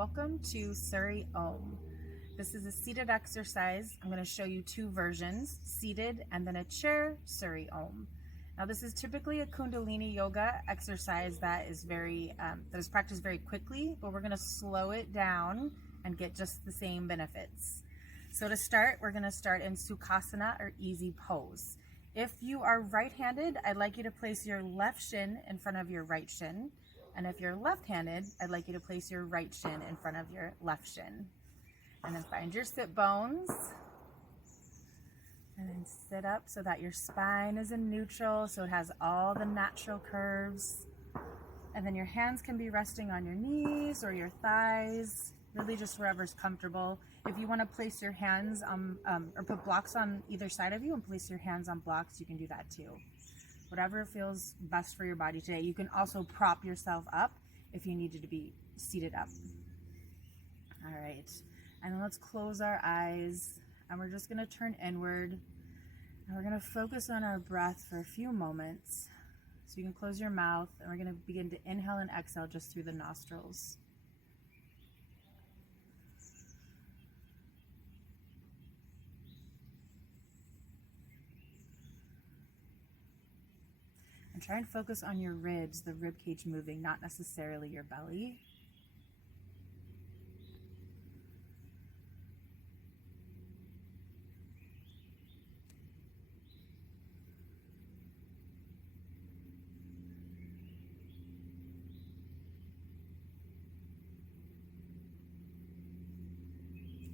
Welcome to Suri Om. This is a seated exercise. I'm going to show you two versions, seated and then a chair Suri Om. Now this is typically a Kundalini yoga exercise that is practiced very quickly, but we're going to slow it down and get just the same benefits. So to start, we're going to start in Sukhasana or easy pose. If you are right-handed, I'd like you to place your left shin in front of your right shin. And if you're left-handed, I'd like you to place your right shin in front of your left shin. And then find your sit bones. And then sit up so that your spine is in neutral, so it has all the natural curves. And then your hands can be resting on your knees or your thighs, really just wherever's comfortable. If you want to place your hands on, or put blocks on either side of you and place your hands on blocks, you can do that too. Whatever feels best for your body today. You can also prop yourself up if you needed to be seated up. All right, and then let's close our eyes and we're just gonna turn inward and we're gonna focus on our breath for a few moments. So you can close your mouth and we're gonna begin to inhale and exhale just through the nostrils. And try and focus on your ribs, the rib cage moving, not necessarily your belly.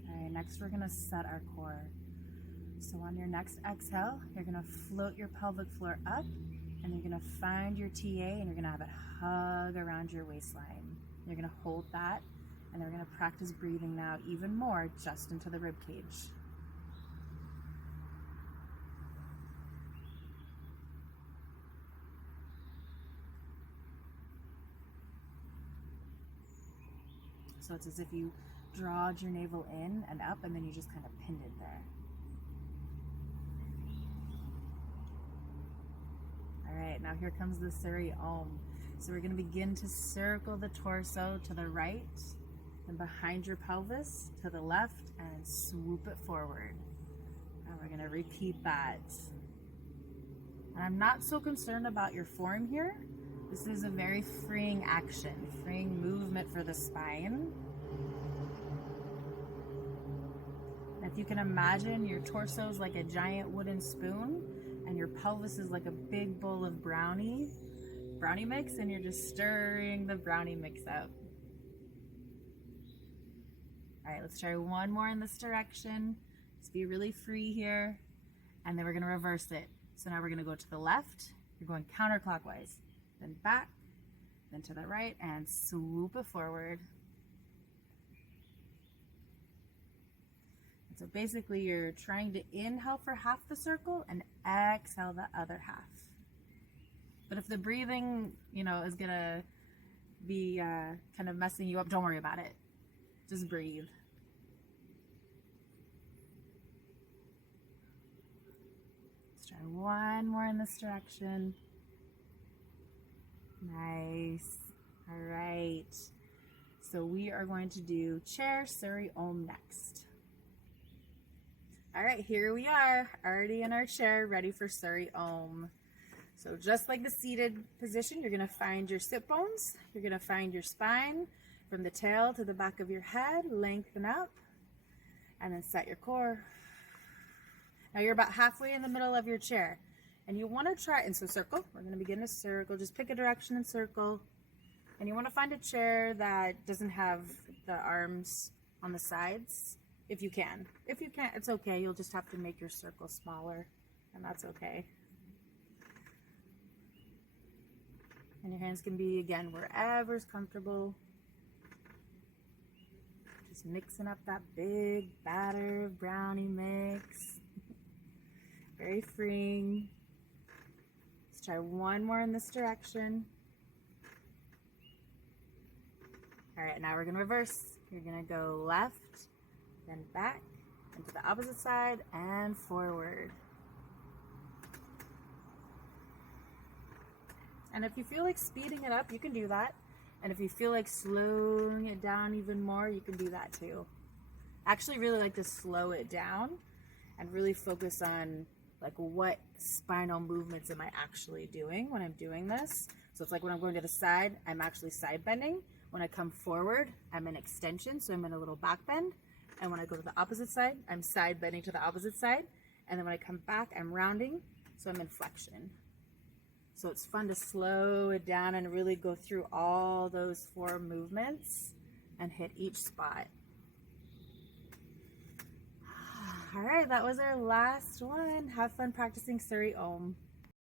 All right, next we're gonna set our core. So on your next exhale, you're gonna float your pelvic floor up, and you're gonna find your TA and you're gonna have it hug around your waistline. You're gonna hold that, and then we're gonna practice breathing now even more just into the rib cage. So it's as if you drawed your navel in and up, and then you just kind of pinned it there. All right, now here comes the Suri Om. So we're going to begin to circle the torso to the right and behind your pelvis to the left and swoop it forward. And we're going to repeat that. And I'm not so concerned about your form here. This is a very freeing action, freeing movement for the spine. And if you can imagine, your torso is like a giant wooden spoon and your pelvis is like a big bowl of brownie mix, and you're just stirring the brownie mix up. All right, let's try one more in this direction. Let's be really free here. And then we're gonna reverse it. So now we're gonna go to the left. You're going counterclockwise, then back, then to the right, and swoop it forward. So basically you're trying to inhale for half the circle and exhale the other half. But if the breathing, is gonna be kind of messing you up, don't worry about it. Just breathe. Let's try one more in this direction. Nice. All right. So we are going to do chair Suri Om next. All right, here we are, already in our chair, ready for Suri Om. So just like the seated position, you're gonna find your sit bones, you're gonna find your spine from the tail to the back of your head, lengthen up, and then set your core. Now you're about halfway in the middle of your chair, and you wanna try, and so circle, we're gonna begin to circle, just pick a direction and circle. And you wanna find a chair that doesn't have the arms on the sides. If you can. If you can't, it's okay. You'll just have to make your circle smaller, and that's okay. And your hands can be, again, wherever's comfortable. Just mixing up that big batter of brownie mix. Very freeing. Let's try one more in this direction. All right, now we're gonna reverse. You're gonna go left, then back, and to the opposite side, and forward. And if you feel like speeding it up, you can do that. And if you feel like slowing it down even more, you can do that too. I actually really like to slow it down and really focus on like what spinal movements am I actually doing when I'm doing this. So it's like when I'm going to the side, I'm actually side bending. When I come forward, I'm in extension, so I'm in a little back bend. And when I go to the opposite side, I'm side bending to the opposite side. And then when I come back, I'm rounding, so I'm in flexion. So it's fun to slow it down and really go through all those 4 movements and hit each spot. All right, that was our last one. Have fun practicing Suri Om.